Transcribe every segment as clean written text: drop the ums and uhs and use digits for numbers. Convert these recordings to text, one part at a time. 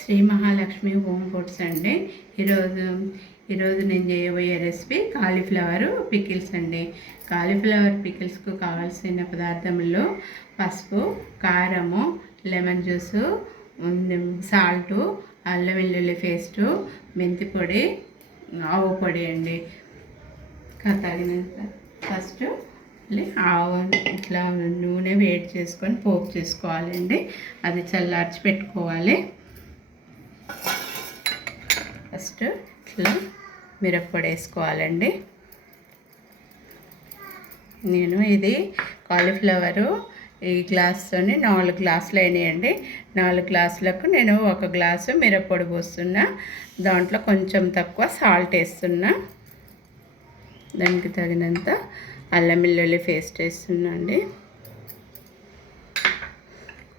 Shri Mahalakshmi home foods అండి. ఈరోజు నేను చేయబోయే రెసిపీ కాలీఫ్లవర్ పికిల్స్ అండి. కాలీఫ్లవర్ పికిల్స్కు కావాల్సిన పదార్థములు పసుపు, కారము, లెమన్ జ్యూసు, సాల్టు, అల్లం వెల్లుల్లి పేస్టు, మెంతి పొడి, ఆవు పొడి అండి. తగినంత ఫస్ట్ ఆవు ఇట్లా నూనె వేడి చేసుకొని పోపు చేసుకోవాలండి. అది చల్లార్చి పెట్టుకోవాలి. ఫస్ట్ ఇట్లా మిరప్పొడి వేసుకోవాలండి. నేను ఇది కాలీఫ్లవరు ఈ గ్లాస్తోని 4 గ్లాసులు అయినాయండి. 4 గ్లాసులకు నేను 1 గ్లాసు మిరప్పొడి పోస్తున్నా. దాంట్లో కొంచెం తక్కువ సాల్ట్ వేస్తున్నా. దానికి తగినంత అల్లం వెల్లుల్లి పేస్ట్ వేస్తున్నా అండి.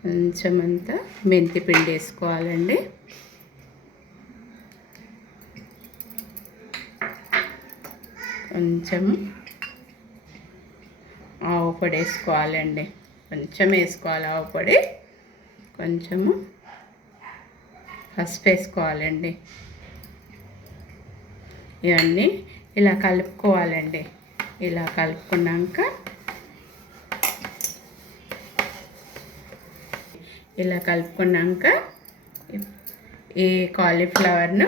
కొంచెం అంతా మెంతి పిండి వేసుకోవాలండి. కొంచెం ఆవు పొడి వేసుకోవాలండి. కొంచెం వేసుకోవాలి ఆవు పొడి. కొంచెము పసుపు వేసుకోవాలండి. ఇవన్నీ ఇలా కలుపుకోవాలండి. ఇలా కలుపుకున్నాక ఈ కాలీఫ్లవర్ను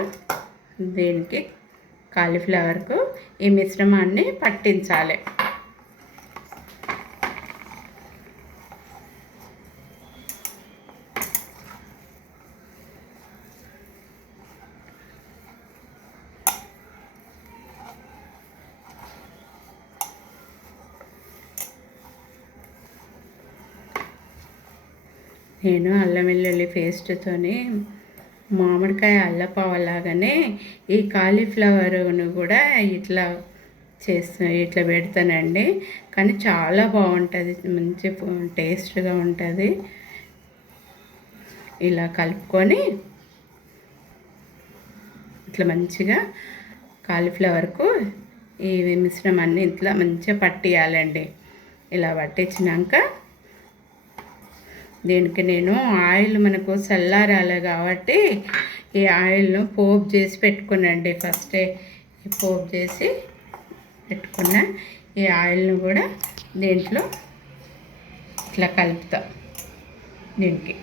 కాలీఫ్లవర్కు ఈ మిశ్రమాన్ని పట్టించాలి. నేను అల్లం వెల్లుల్లి పేస్ట్తోని మామిడికాయ అల్లపావలాగానే ఈ కాలీఫ్లవర్ను కూడా ఇట్లా పెడతానండి. కానీ చాలా బాగుంటుంది, మంచి టేస్ట్గా ఉంటుంది. ఇలా కలుపుకొని ఇట్లా మంచిగా కాలీఫ్లవర్కు ఈ మిశ్రమాన్ని ఇట్లా మంచిగా పట్టియాలండి. ఇలా పట్టించినాక దీనికి నేను ఆయిల్ మనకు చల్లారాలి కాబట్టి ఈ ఆయిల్ను పోపు చేసి పెట్టుకున్నాండి. ఫస్టే పోపు చేసి పెట్టుకున్న ఈ ఆయిల్ను కూడా దీంట్లో ఇట్లా కలుపుతా. దీనికి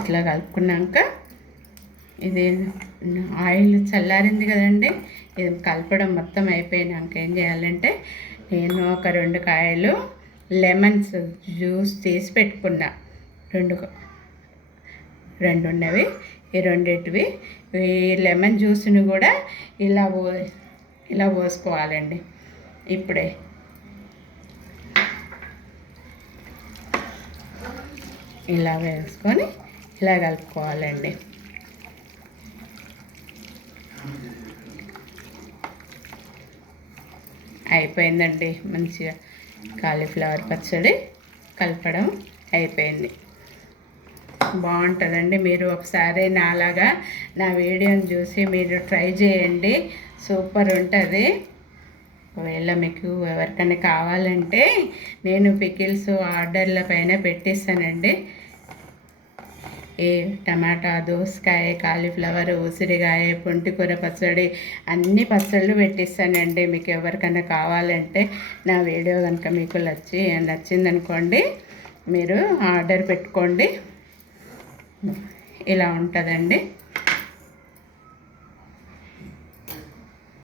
ఇట్లా కలుపుకున్నాక ఇది ఆయిల్ చల్లారింది కదండి. ఇది కలపడం మొత్తం అయిపోయినాక ఏం చేయాలంటే నేను ఒక 2 కాయలు లెమన్స్ జ్యూస్ తీసి పెట్టుకున్నా. 2 ఉన్నవి. ఈ రెండిటివి ఈ లెమన్ జ్యూస్ని కూడా ఇలా పోసుకోవాలండి. ఇప్పుడే ఇలా వేసుకొని ఇలా కలుపుకోవాలండి. అయిపోయిందండి. మంచిగా కాలీఫ్లవర్ పచ్చడి కలపడం అయిపోయింది. బాగుంటుందండి. మీరు ఒకసారి నాలాగా నా వీడియోని చూసి మీరు ట్రై చేయండి. సూపర్ ఉంటుంది. ఒకవేళ మీకు ఎవరికైనా కావాలంటే నేను పికిల్స్ ఆర్డర్ల పైన పెట్టిస్తానండి. టమాటా, దోసకాయ, కాలీఫ్లవర్, ఉసిరికాయ, పుంటికూర పచ్చడి అన్ని పచ్చళ్ళు పెట్టిస్తానండి. మీకు ఎవరికైనా కావాలంటే నా వీడియో కనుక మీకు నచ్చిందనుకోండి, మీరు ఆర్డర్ పెట్టుకోండి. ఇలా ఉంటుందండి.